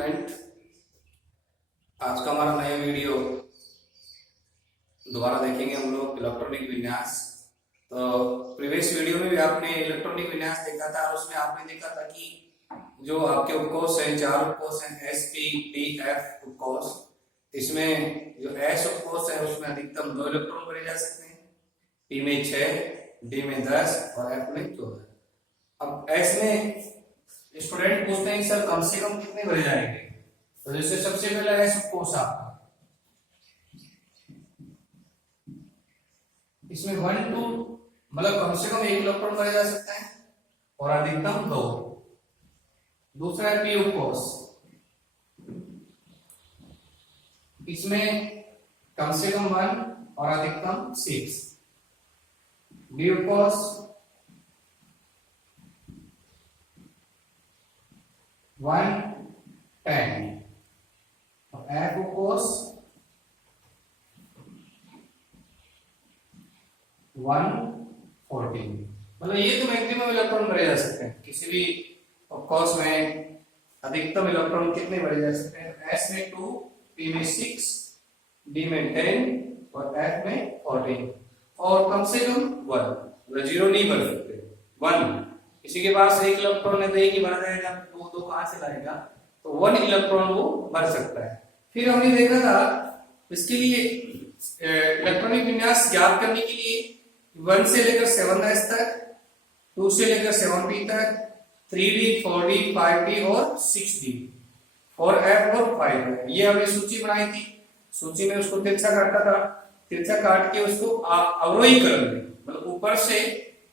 Student, आज का हमारा नया वीडियो दोबारा देखेंगे हम लोग इलेक्ट्रॉनिक विन्यास। तो प्रीवियस वीडियो में भी आपने इलेक्ट्रॉनिक विन्यास देखा था और उसमें आपने देखा था कि जो आपके उपकोष हैं, चार उपकोष हैं, एस पी टी एफ उपकोष। इसमें जो एस उपकोष है उसमें अधिकतम 2 इलेक्ट्रॉन भरे जा सकते हैं, पी में 6, डी में 10 और एफ में 14। अब एस में स्टूडेंट पूछते हैं सर कम से कम कितने भरे जाएंगे। तो जैसे सबसे पहला है उपकोष आपका, इसमें 1 2 मतलब कम से कम 1 इलेक्ट्रॉन भरे जा सकता है और अधिकतम 2। दूसरा है पी उपकोष, इसमें कम से कम 1 और अधिकतम 6। डी उपकोष 1 10 और एफ उपकोष 1 14। मतलब ये तो मैक्सिमम इलेक्ट्रॉन भरे जा सकते हैं। किसी भी उपकोष में अधिकतम इलेक्ट्रॉन कितने भरे जा सकते हैं? एस में 2, पी में 6, डी में 10 और एफ में 14। और कम से कम 1, मतलब 0 नहीं भर सकते, 1। किसी के पास 1 इलेक्ट्रॉन है तो 1 ही भरा जाएगा, 2 कहां से लाएगा? तो 1 इलेक्ट्रॉन वो भर सकता है। फिर हमने देखा था इसके लिए इलेक्ट्रॉनिक विन्यास ज्ञात करने के लिए 1 से लेकर 7s तक, 2 से लेकर 7p तक, 3d 4d 5d और 6d, 4f और 5f, ये हमने सूची बनाई थी। सूची में उसको तिरछा काटा था, तिरछा काट के उसको अवरोही क्रम में, मतलब ऊपर से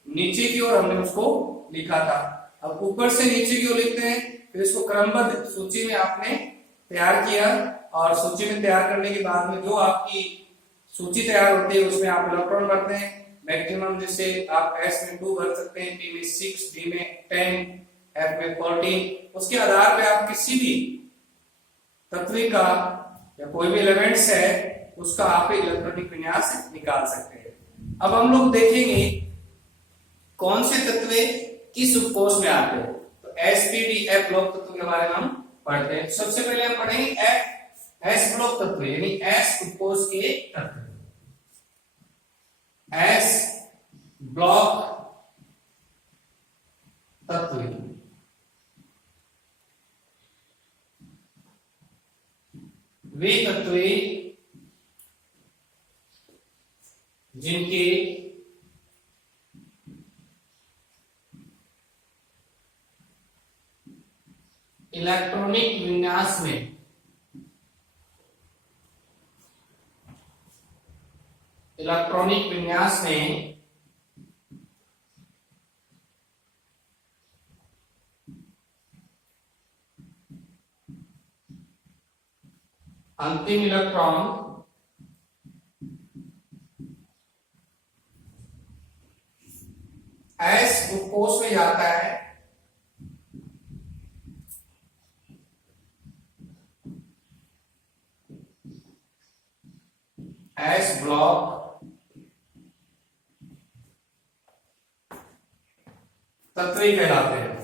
नीचे की ओर हमने उसको लिखा था। अब ऊपर से नीचे की ओर लिखते हैं, फिर इसको क्रमबद्ध सूची में आपने तैयार किया और सूची में तैयार करने के बाद में जो आपकी सूची तैयार होती है उसमें आप इलेक्ट्रॉन भरते हैं। मैक्सिमम जैसे आप एस में 2 भर सकते हैं, पी में 6, डी में 10, एफ में 14। उसके आधार पे आप किसी भी तत्व का या कोई भी एलिमेंट्स है उसका आप इलेक्ट्रॉनिक विन्यास निकाल सकते हैं। अब हम लोग देखेंगे कौन से तत्व किस उपकोष में आते हैं। तो S P D F block तत्व के बारे में हम पढ़ते हैं। सबसे पहले हम पढ़ेंगे एस ब्लॉक तत्व, यानी एस उपकोष के तत्व। एस ब्लॉक तत्व वे तत्व जिनके इलेक्ट्रॉनिक विन्यास में अंतिम इलेक्ट्रॉन एस उपकोष में जाता है। एस ब्लॉक तत्व कहलाते हैं।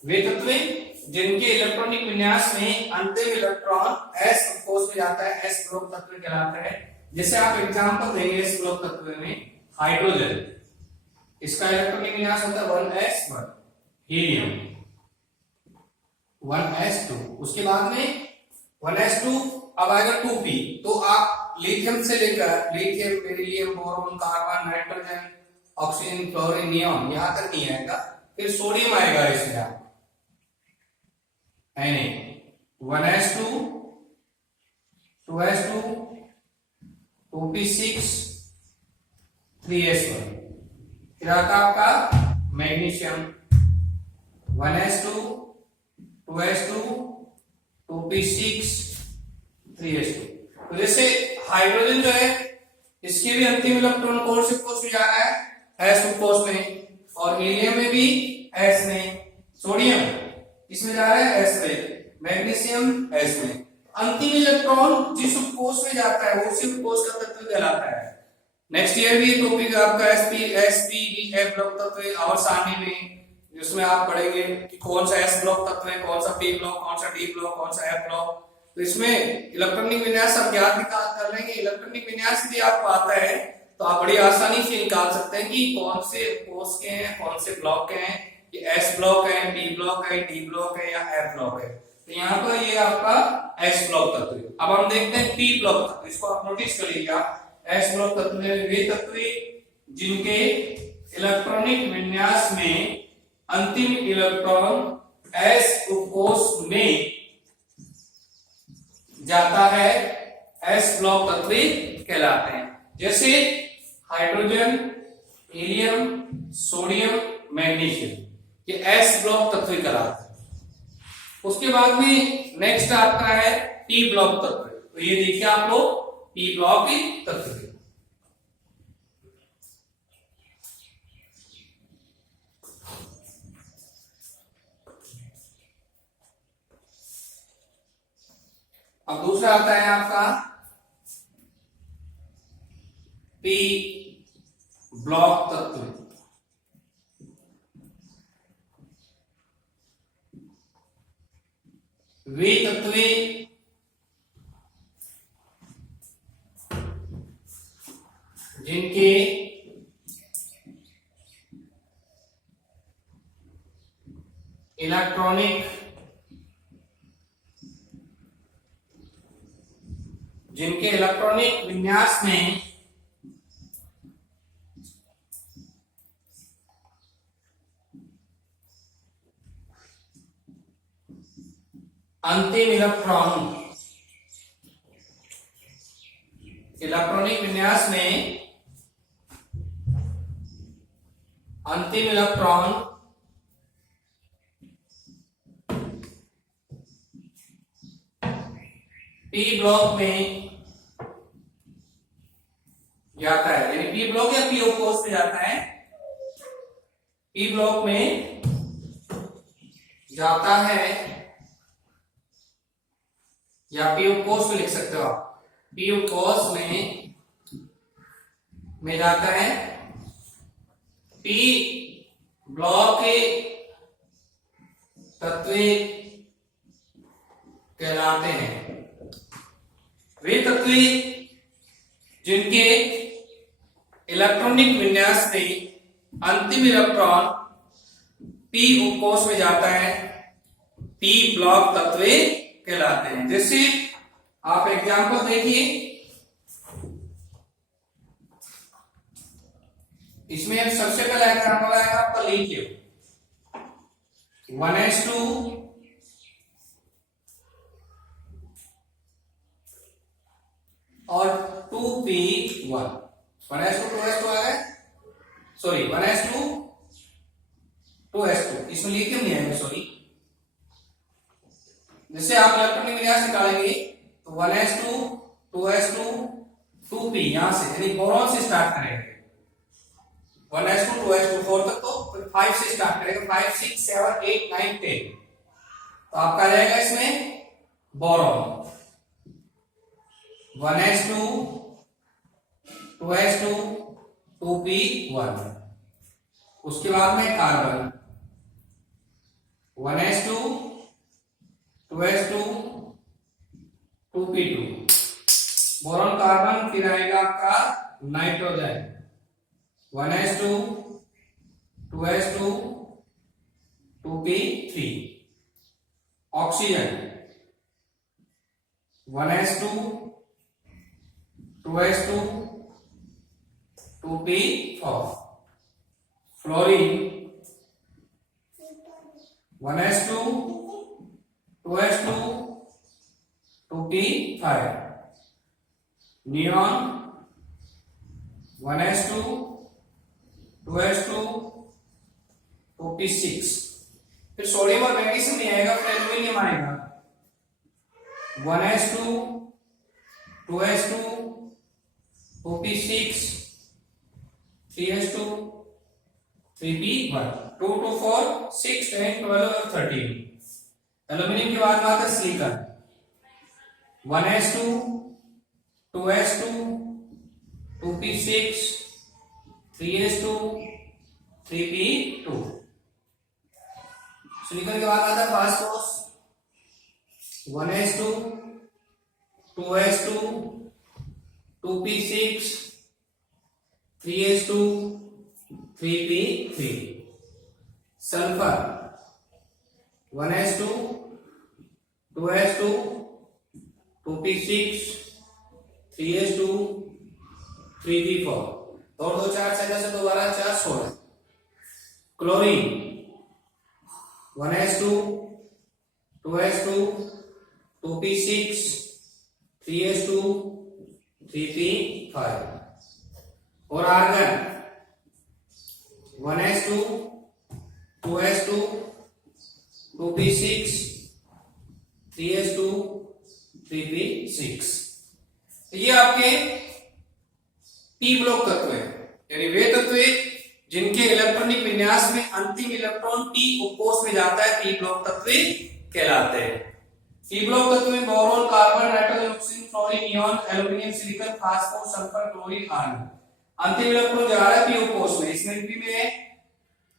वे तत्व जिनके इलेक्ट्रॉनिक विन्यास में अंतिम इलेक्ट्रॉन एस उपकोष में जाता है, एस ब्लॉक तत्व कहलाता है। जैसे आप एग्जांपल देंगे एस ब्लॉक तत्व में हाइड्रोजन, इसका इलेक्ट्रॉनिक विन्यास होता है 1s1, हीलियम 1s2, उसके बाद में 1s2, अब आएगा 2p। तो आप लिथियम से लेकर lithium, beryllium, boron, carbon, nitrogen, oxygen, chlorine, neon यहां तक नहीं आएगा। फिर सोडियम आएगा इसमें, आप Na 1s2, 2s2, 2p6, 3s1। फिर आता आपका magnesium 1s2, 2s2, 2p6, 3s2। तो जैसे हाइड्रोजन जो है इसके भी अंतिम इलेक्ट्रॉन कौन से उपकोष में जा रहा है? एस उपकोष में। और हीलियम में भी एस में, सोडियम इसमें जा रहा है एस में, मैग्नीशियम एस में। अंतिम इलेक्ट्रॉन जिस उपकोष में जाता है वो उसी उपकोष का तत्व कहलाता है। नेक्स्ट ईयर भी टॉपिक आपका S P D F block तत्व और सारणी में, जिसमें आप पढ़ेंगे कि कौन सा एस ब्लॉक तत्व है, कौन सा पी ब्लॉक, कौन सा डी ब्लॉक, कौन सा एफ ब्लॉक। तो इसमें इलेक्ट्रॉनिक विन्यास आप ज्ञात कर लेंगे। इलेक्ट्रॉनिक विन्यास यदि आपको आता है तो आप बड़ी आसानी से निकाल सकते हैं कि कौन से कोष के हैं, कौन से ब्लॉक के हैं, कि एस ब्लॉक है, पी ब्लॉक है, डी ब्लॉक है या एफ ब्लॉक है। तो यहाँ पर ये आपका एस ब्लॉक तत्व है। अब हम देखते हैं पी ब्लॉक तत्व, इसको आप नोटिस कर लीजिए। एस ब्लॉक तत्व वे तत्व जिनके इलेक्ट्रॉनिक विन्यास में अंतिम इलेक्ट्रॉन एस उपकोष में जाता है, एस ब्लॉक तत्व कहलाते हैं। जैसे हाइड्रोजन, हीलियम, सोडियम, मैग्नीशियम, ये एस ब्लॉक तत्व कहलाते हैं। उसके बाद में नेक्स्ट आपका है पी ब्लॉक तत्व। तो ये देखिए आप लोग पी ब्लॉक तत्व। अब दूसरा आता है आपका पी ब्लॉक तत्व। वे तत्व जिनके इलेक्ट्रॉनिक विन्यास में अंतिम इलेक्ट्रॉनिक विन्यास में अंतिम इलेक्ट्रॉन पी ब्लॉक में जाता है, यानी पी ब्लॉक या पी कोष में जाता है। पी ब्लॉक में जाता है या पी कोष में लिख सकते हो आप। पी कोष में जाता है। पी ब्लॉक के तत्व कहलाते हैं वे तत्व जिनके इलेक्ट्रॉनिक विन्यास में अंतिम इलेक्ट्रॉन पी उपकोष में जाता है, पी ब्लॉक तत्व कहलाते हैं। जैसे आप एग्जांपल देखिए, इसमें सबसे पहला एग्जांपल आएगा आपका लिथियम 1s2 और 2p1। 1s2 2s2 आ गए, सॉरी 1s2 2s2, इसमें लिथियम नहीं आएगा, सॉरी। जैसे आप इलेक्ट्रॉनिक विन्यास निकालेंगे तो 1s2 2s2 2p यहां से, यानी बोरॉन से स्टार्ट करेंगे। 1s2 2s2 4 तक, तो फिर 5 से स्टार्ट करेंगे, 5 6 7 8 9 10। तो आपका आ जाएगा इसमें बोरॉन 1s2 2s2 2p1। उसके बाद में carbon 1s2 2s2 2p2। Boron carbon, फिर आएगा आपका nitrogen 1s2 2s2 2p3। Oxygen 1s2 2s2 2p4। Fluorine 1s2 2s2 2p5। Neon 1s2 2s2 2p6। फिर सोडियम और मैग्नीशियम नहीं आएगा, फिर एल्यूमिनियम आएगा 1s2 2s2 2p6 3s2 3p1। 2 2 4 6 10 12 और 13। एल्यूमिनियम के बाद में आता है silicon 1s2 2s2 2p6 3s2 3p2। निकल के बाद आता है first course 1s2 2s2 2p6 3s2 3p3। Sulphur 1s2 2s2 2p6 3s2 3p4। और दो चार से दोबारा 4 16। Chlorine 1s2 2s2 2p6 3s2 3p5। और argon 1s2 2s2 2p6 3s2 3p6। ये आपके पी ब्लॉक तत्व है, यानी वे तत्व जिनके इलेक्ट्रॉनिक विन्यास में अंतिम इलेक्ट्रॉन पी उपकोष में जाता है, पी ब्लॉक तत्व कहलाते हैं। पी ब्लॉक तत्व में boron carbon nitrogen oxygen fluorine neon aluminium silicon phosphor sulphur chlorine argon. अंतिम इलेक्ट्रॉन जा रहा है पी उपकोष में। इसमें पी में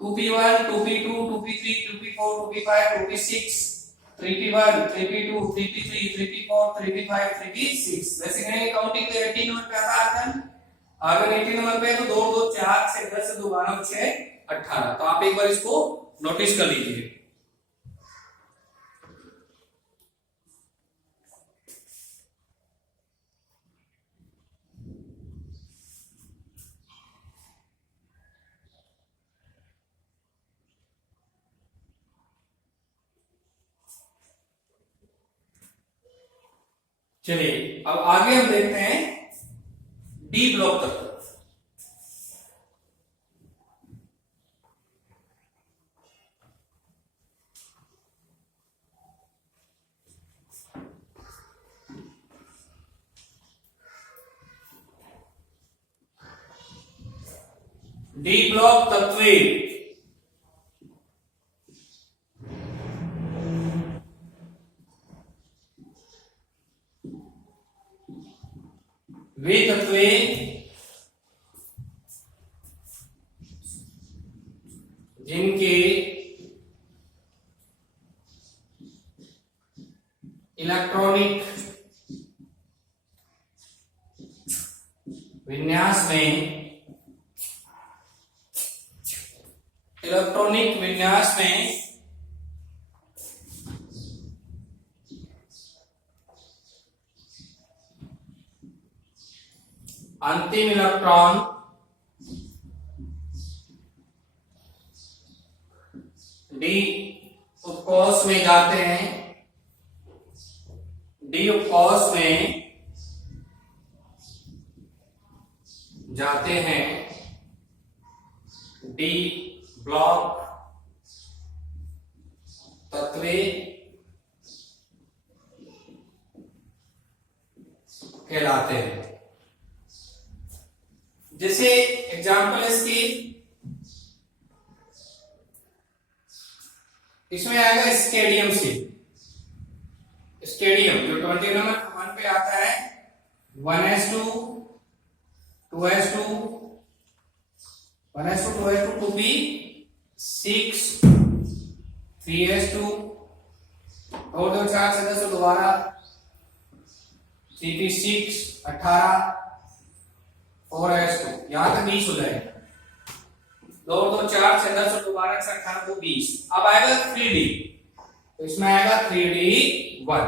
2p1 2p2 2p3 2p4 2p5 2p6 3p1 3p2 3p3 3p4 3p5 3p6। वैसे करेंगे काउंटिंग तो 18 नंबर पे आता है आर्गन 18 नंबर पे। तो 2 2 4 से 10 से 2 12 6 18। तो आप एक बार इसको नोटिस कर लीजिए। चलिए अब आगे हम देखते हैं डी ब्लॉक तत्व। डी ब्लॉक तत्व वे तत्व जिनके इलेक्ट्रॉनिक विन्यास में अंतिम इलेक्ट्रॉन डी उपकोष में जाते हैं, डी उपकोष में जाते हैं डी ब्लॉक तत्व कहलाते हैं। जैसे एग्जाम्पल इसकी इसमें आएगा स्टेडियम से। स्टेडियम जो 20 नंबर 1 पे आता है 1s2 2s2 1s2 2s2 2p6 3s2 और 2 4 से 10 दोबारा 3p6 18 4s2। यहां तक 20 हो जाएगा। 2 2 4 से 10 और दोबारा 18 को 20। अब आएगा 3d, तो इसमें आएगा 3d1।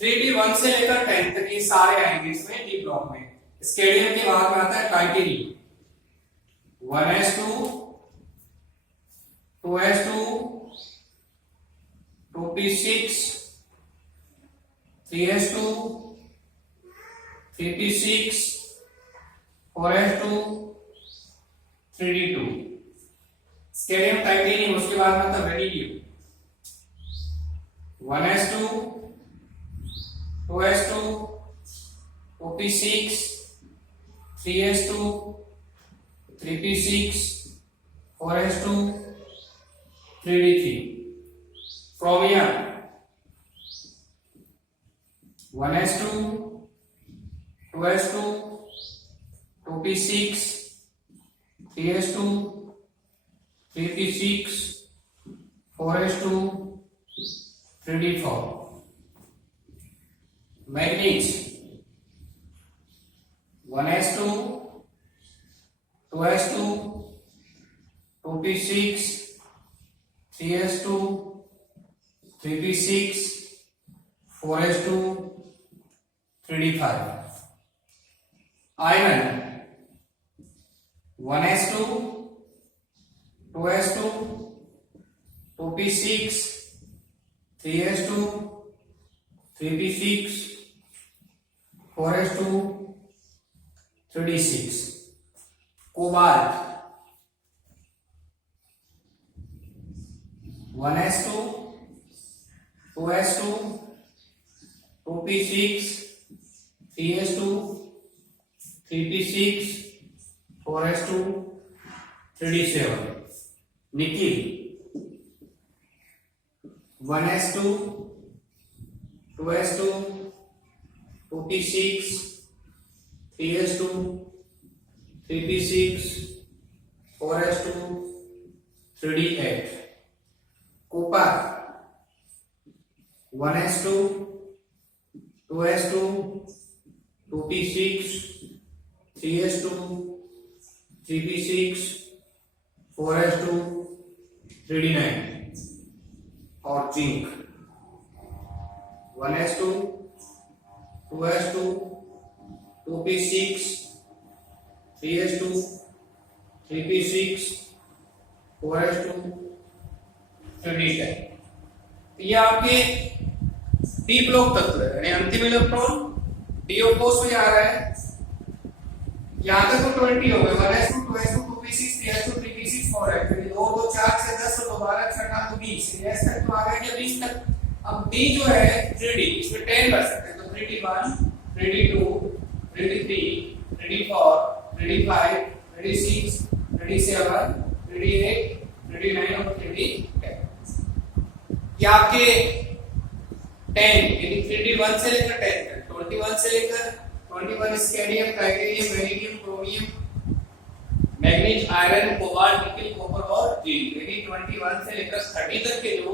3d1 से लेकर 10 तक ये सारे आएंगे इसमें डी ब्लॉक में। स्टेडियम के बाद में आता है titanium 1s2 2s2 2p6 3s2 3p6 4s2 3d2। Stadium titanium उसके बाद में आता है वेरिडियम 1s2 2s2 2p6 3s2 3p6 4s2 3d3। Chromium 1s2 2s2 2p6 2p6 3s2 3p6 4s2 3d4 manganese 1s2 2s2 2p6 3s2 3p6 4s2 3d5 iron 1s2 2s2 2p6 3s2 3p6 4s2 3d6 cobalt 1s2 2s2 2p6 3s2 3p6 4s2 3d7 nickel 1s2 2s2 2p6 3s2 3p6 4s2 3d8 copper 1s2 2s2 2p6 3s2 3p6 4s2 3d9 और zinc 1s2 2s2 2p6 3s2 3p6 4s2 3d10 ये आपके D block तत्व है यानी अंतिम electron D ओपोस में आ रहा है यहां तक तो 20 हो गए 1s2 2s2 2p6 3s2 3p6 4s2 2 2 4 से 10 तो 12 छठा तो 20 s तक तो आ गया या 20 तक अब d जो है 3d इसमें 10 कर सकते हैं तो 3d1 3d2 3d3 3d4 3d5 3d6 3d7 3d8 3d9 और 3d10 ये आपके 10 यानी 3d1 से लेकर 10 तक 21 से लेकर 21 scandium titanium vanadium chromium manganese iron cobalt nickel copper और जिंक यानी 21 से लेकर 30 तक के जो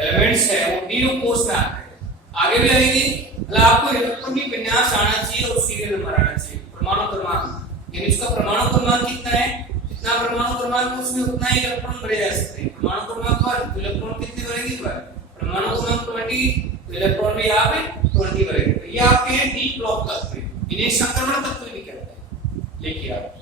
एलिमेंट्स है वो डी ओपोस में आते हैं आगे भी आएंगे मतलब आपको इलेक्ट्रॉन की विन्यास आना चाहिए और सीरियल नंबर आना चाहिए परमाणु क्रमांक यानी इसका परमाणु क्रमांक कितना है जितना परमाणु क्रमांक उसमें उतना ही इलेक्ट्रॉन भरे जा सकते हैं परमाणु क्रमांक 1 इलेक्ट्रॉन कितने भरेंगे 1 परमाणु क्रमांक 20 इलेक्ट्रॉन भी यहाँ पे 20 भरेंगे तो ये आपके हैं डी ब्लॉक तत्व इन्हें संक्रमण तत्व भी कहते हैं लिखिए आप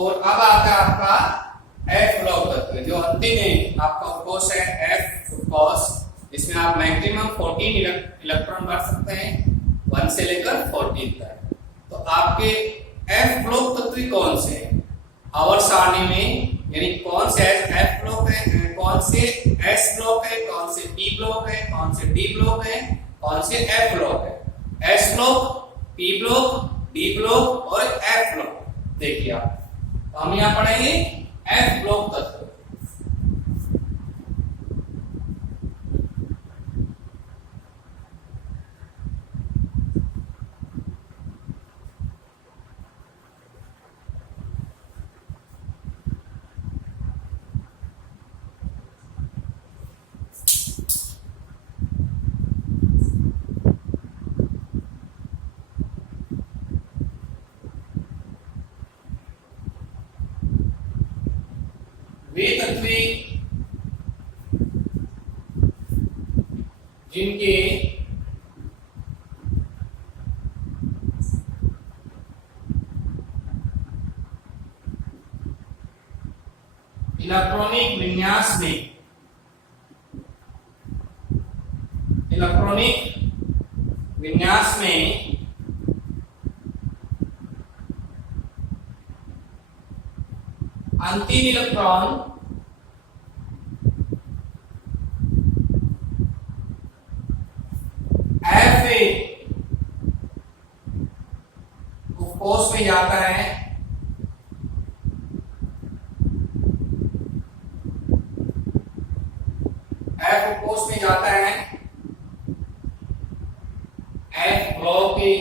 और अब आता है आपका F ब्लॉक तत्व जो अंतिम है आपका कोर्स है F कोर्स इसमें आप मैक्सिमम 14 इलेक्ट्रॉन भर सकते हैं 1 से लेकर 14 तक तो आपके F ब्लॉक तत्व कौन से हैं आवर्त सारणी में यानी कौन से F ब्लॉक है कौन से S ब्लॉक है कौन से P ब्लॉक है कौन से D ब्लॉक है कौन से F ब्लॉक है S block P block D block और F ब्लॉक देखिए आप तो हम यहां पढ़ेंगे F ब्लॉक तत्व वे तत्व जिनके इलेक्ट्रॉनिक विन्यास में अंतिम इलेक्ट्रॉन Fa कोष में जाता है, F कोष में जाता है, F ब्लॉक के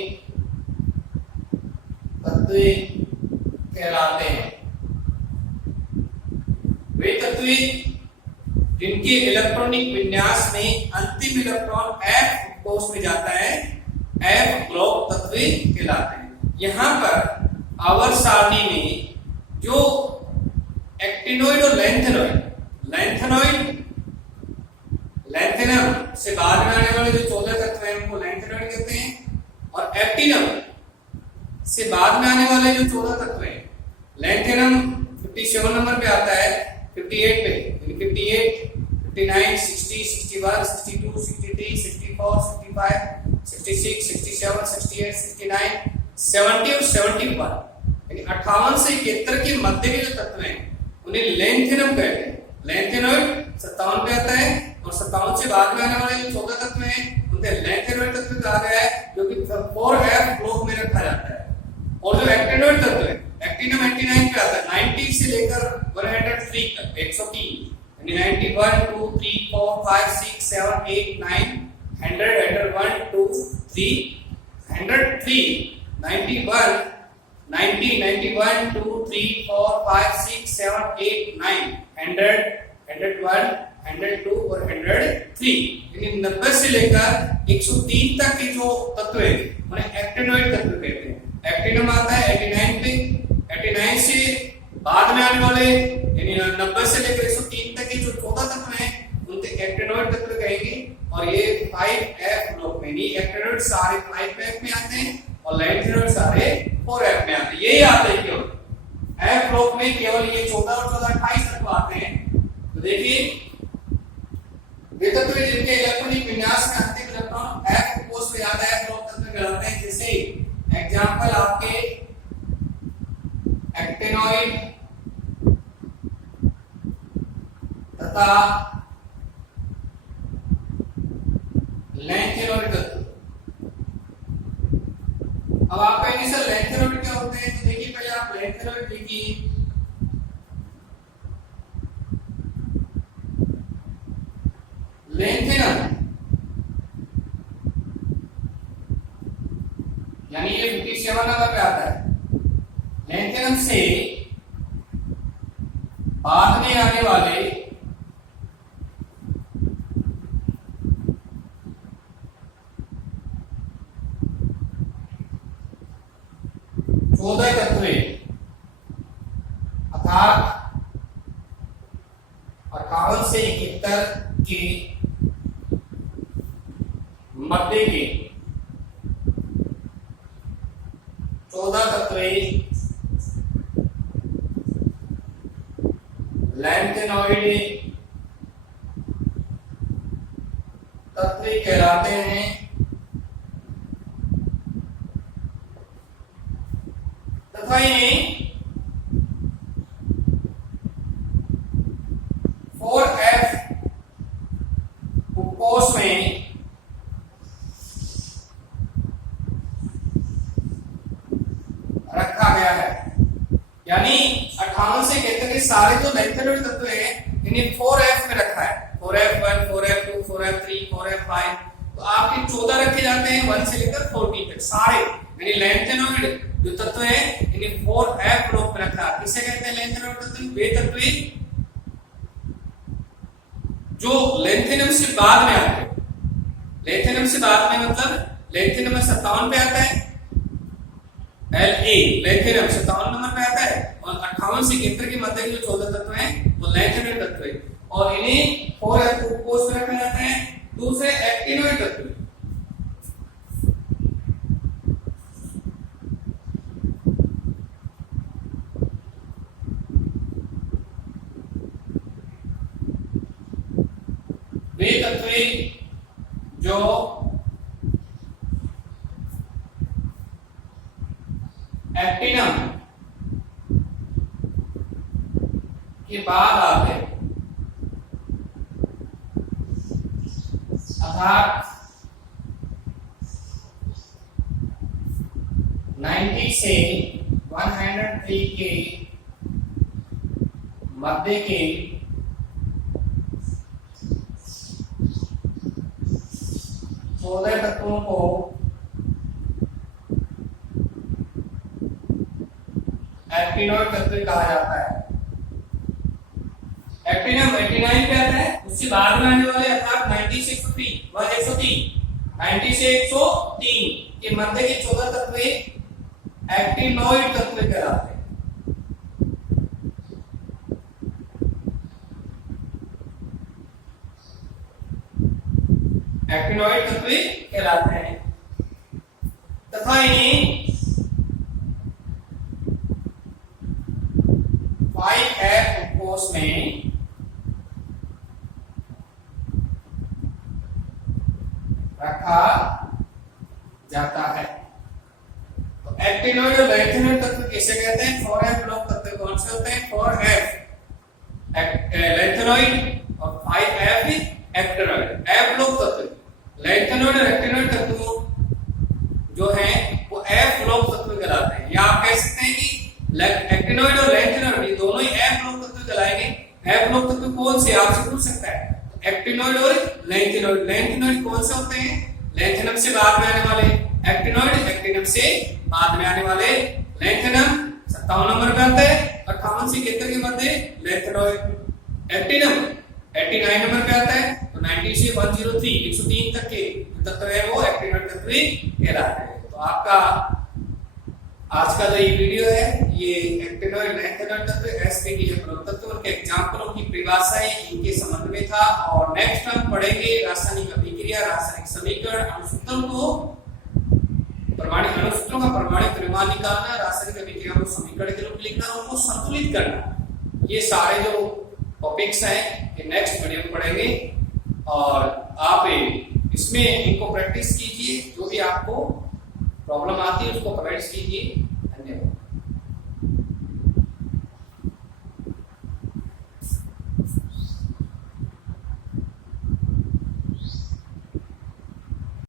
तत्व कहलाते हैं। वे तत्व जिनके इलेक्ट्रॉनिक विन्यास में अंतिम इलेक्ट्रॉन F कोष में जाता है, F ब्लॉक तत्व कहलाते हैं। यहां पर आवर्त सारणी में जो एक्टिनोइड और लैंथेनम से बाद में आने वाले जो 14 तत्व हैं उनको लैंथेनोइड कहते हैं, और एक्टिनम से बाद में आने वाले जो 14 तत्व हैं, लैंथेनम 57 नंबर पे आता है, 58 पे, 58, 59, 60, 61, 62, 63, 64, 65, 66, 67, 68, 69, 70 और 71, यानी 58 से 71 के मध्य के जो तत्व हैं उन्हें लैंथेनम कहते हैं। लैंथेनोइड 57 पे आता है, और 57 से बाद में आने वाले जो 14 तत्व हैं उन्हें लैंथेनोइड तत्व कहा गया है, जो कि 4F ब्लॉक में रखा जाता है। और जो एक्टिनोइड तत्व है, एक्टिनम 89 पे आता है, 90 से लेकर 103 तक, 103, यानी 91, 2, 3, 4, 5, 6, 7, 8, 9, 100, 101, 2, 3, 103, 91, 90, 91, 2, 3, 4, 5, 6, 7, 8, 9, 100, 101, 102 और 103, यानी 90 से लेकर 103 तक के जो तत्व हैं उन्हें एक्टिनोइड तत्व कहते हैं। एक्टिनम आता है 89 पे, 89 से बाद में आने वाले यानी 90 से लेकर 103 तक के जो 14 तत्व हैं उनके एक्टिनोइड तत्व कहेंगे, और ये 5F ब्लॉक में, नहीं एक्टिनोइड सारे 5F में आते हैं और लैंथेनोइड सारे 4F में आते हैं। यही आते हैं केवल F ब्लॉक में, केवल ये 14 और 14 28 तत्व आते हैं। तो देखिए वे तत्व जिनके इलेक्ट्रॉनिक विन्यास में अंतिम इलेक्ट्रॉन F कोष में जाता है ब्लॉक तत्व कहलाते हैं। जैसे एग्जांपल आपके एक्टिनोइड तथा लैंथेनोइड तत्व। अब आपका इनिशियल लैंथेनोइड क्या होते हैं, तो देखिए पहले आप लैंथेनोइड लिखिए। लैंथेनम यानी ये 57 नंबर पे आता है। लैंथेनम से बाद में आने वाले चौदह तत्व अर्थात 58 से 71 के मध्य के 14 तत्व लैंथेनोइड तत्व कहलाते हैं। तथा ये 4F कोष में रखा गया है, यानी 58 से 71 के सारे जो लैंथेनोइड तत्व हैं इन्हें 4F में रखा है। 4F1, 4F2, 4F3, 4F5, तो आपके 14 रखे जाते हैं 1 से लेकर 14 तक सारे, यानी लैंथेनोइड जो तत्व है इन्हें 4F ब्लॉक में रखा है। किसे कहते हैं लैंथेनोइड तत्व? वे तत्व जो लैंथेनम से बाद में आते हैं। लैंथेनम से बाद में मतलब लैंथेनम में 57 पे आता है, La लैंथेनम 57 नंबर पे आता है, और 58 से 71 के मध्य के जो 14 तत्व हैं वो लैंथेनोइड तत्व है, और इन्हें 4F कोष में रखा जाता है। दूसरे एक्टिनोइड तत्व वे तत्व जो एक्टिनम के बाद आते हैं, अर्थात 90 से 103 के मध्य के 14 तत्वों को एक्टिनोइड तत्व कहा जाता है। एक्टिनम 89 पे आता है, उससे बाद में आने वाले अर्थात 90 से 103 90 से 103 के मध्य के 14 तत्व एक्टिनोइड तत्व कहलाते हैं। एक्टिनोइड तत्व कहलाते हैं तथा इन्हें 5F ग्लूकोज में रखा जाता है। तो एक्टिनोइड और लैंथेनोइड तत्व किसे कहते हैं? 4F ब्लॉक तत्व कौन से होते हैं? 4F लैंथेनोइड और 5F एक्टिनोइड। F ब्लॉक तत्व लैंथेनोइड और एक्टिनोइड तत्व जो हैं वो F ब्लॉक तत्व कहलाते हैं। या आप कह सकते हैं कि एक्टिनोइड और लैंथेनोइड ये दोनों ही F ब्लॉक तत्व कहलाएंगे। F ब्लॉक तत्व कौन से आपसे पूछ सकता है? एक्टिनोइड और लैंथेनोइड। लैंथेनोइड कौन से होते हैं? लैंथेनम से बाद में आने वाले। एक्टिनोइड एक्टिनम से बाद में आने वाले। लैंथेनम 57 नंबर पे आता है, 58 से 71 के मध्य लैंथेनोइड। एक्टिनम 89 नंबर पे आता है, तो 90 से 103 103 तक के तत्व है वो एक्टिनोइड तत्व कहलाते हैं। तो आपका आज का जो ये वीडियो है ये एक्टिनोइड लैंथेनोइड तत्व एसपीटीएफ तत्व के एग्जांपलों की परिभाषा इनके संबंध में था। और नेक्स्ट हम पढ़ेंगे रासायनिक अभिक्रिया, रासायनिक समीकरण, अणुसूत्रों को परमाणु अणुसूत्रों का परमाणु परिमाण निकालना, रासायनिक अभिक्रिया को समीकरण के रूप में लिखना, उनको संतुलित करना। ये सारे जो टॉपिक्स हैं ये नेक्स्ट वीडियो में पढ़ेंगे। और आप इसमें इनको प्रैक्टिस कीजिए, जो भी आपको प्रॉब्लम आती है उसको कमेंट्स कीजिए।